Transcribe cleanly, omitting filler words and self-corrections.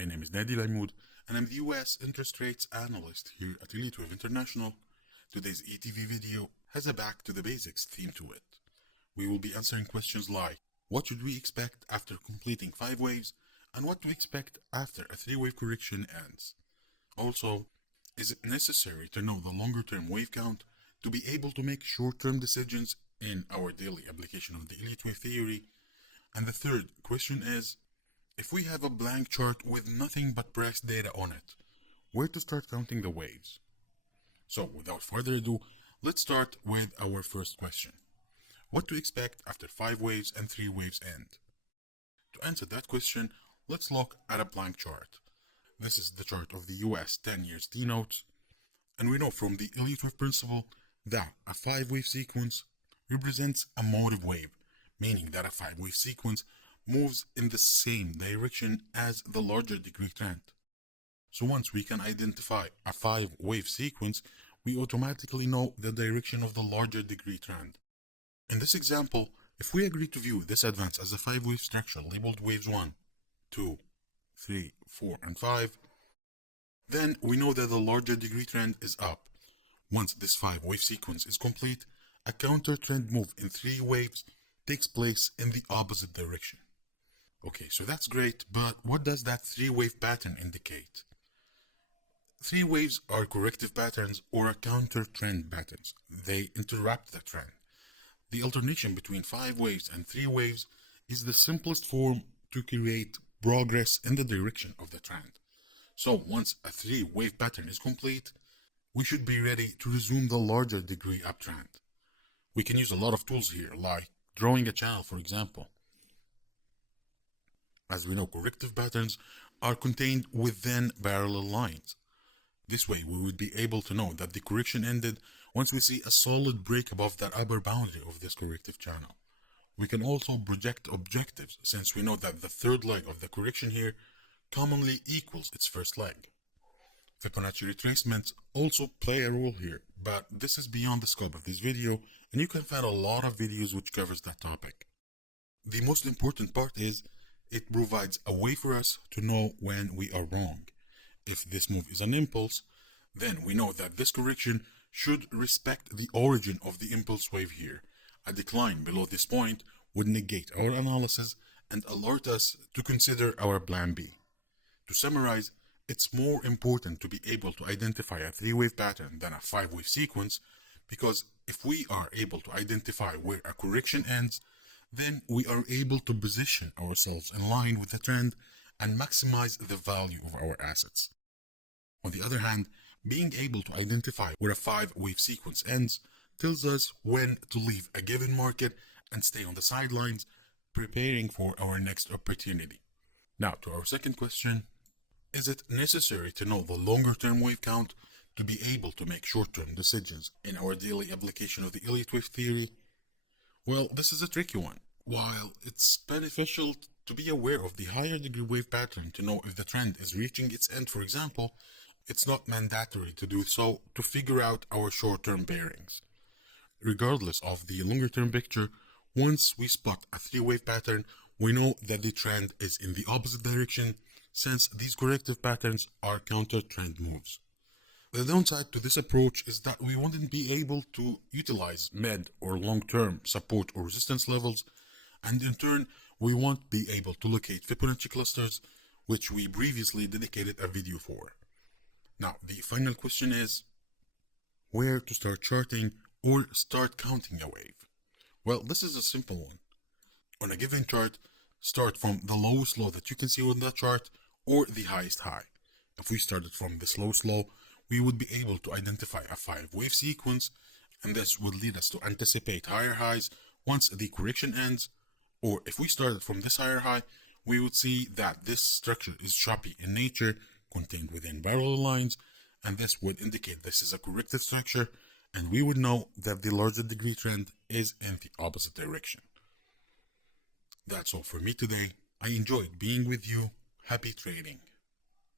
My name is Nadi Laimoud, and I'm the US interest rates analyst here at Elliott International. Today's ETV video has a back to the basics theme to it. We will be answering questions like, what should we expect after completing 5 waves, and what to expect after a 3-wave correction ends. Also, is it necessary to know the longer-term wave count to be able to make short-term decisions in our daily application of the Elliott wave theory? And the third question is, if we have a blank chart with nothing but price data on it, where to start counting the waves? So without further ado, let's start with our first question. What to expect after 5 waves and 3 waves end? To answer that question, let's look at a blank chart. This is the chart of the US 10 years T-notes, and we know from the Elliott wave principle that a 5-wave sequence represents a motive wave, meaning that a 5-wave sequence moves in the same direction as the larger degree trend. So once we can identify a 5-wave sequence, we automatically know the direction of the larger degree trend. In this example, if we agree to view this advance as a 5-wave structure labeled waves 1, 2, 3, 4, and 5, then we know that the larger degree trend is up. Once this 5-wave sequence is complete, a counter trend move in 3 waves takes place in the opposite direction. Okay, so that's great, but what does that 3-wave pattern indicate? 3 waves are corrective patterns or counter trend patterns. They interrupt the trend. The alternation between 5 waves and 3 waves is the simplest form to create progress in the direction of the trend. So once a 3-wave pattern is complete, we should be ready to resume the larger degree uptrend. We can use a lot of tools here, like drawing a channel, for example. As we know, corrective patterns are contained within parallel lines. This way, we would be able to know that the correction ended once we see a solid break above that upper boundary of this corrective channel. We can also project objectives, since we know that the third leg of the correction here commonly equals its first leg. Fibonacci retracements also play a role here, but this is beyond the scope of this video, and you can find a lot of videos which covers that topic. The most important part is it provides a way for us to know when we are wrong. If this move is an impulse, then we know that this correction should respect the origin of the impulse wave here. A decline below this point would negate our analysis and alert us to consider our plan B. To summarize, it's more important to be able to identify a 3-wave pattern than a 5-wave sequence, because if we are able to identify where a correction ends, then we are able to position ourselves in line with the trend and maximize the value of our assets. On the other hand, being able to identify where a 5-wave sequence ends tells us when to leave a given market and stay on the sidelines, preparing for our next opportunity. Now to our second question, is it necessary to know the longer-term wave count to be able to make short-term decisions in our daily application of the Elliott wave theory? Well, this is a tricky one. While it's beneficial to be aware of the higher degree wave pattern to know if the trend is reaching its end, for example, it's not mandatory to do so to figure out our short-term bearings. Regardless of the longer-term picture, once we spot a 3-wave pattern, we know that the trend is in the opposite direction, since these corrective patterns are counter-trend moves. The downside to this approach is that we wouldn't be able to utilize mid or long-term support or resistance levels, and in turn, we won't be able to locate Fibonacci clusters, which we previously dedicated a video for. Now, the final question is, where to start charting or start counting a wave? Well, this is a simple one. On a given chart, start from the lowest low that you can see on that chart or the highest high. If we started from this lowest low, we would be able to identify a 5-wave sequence, and this would lead us to anticipate higher highs once the correction ends. Or if we started from this higher high, we would see that this structure is choppy in nature, contained within parallel lines, and this would indicate this is a corrective structure, and we would know that the larger degree trend is in the opposite direction. That's all for me today. I enjoyed being with you. Happy trading.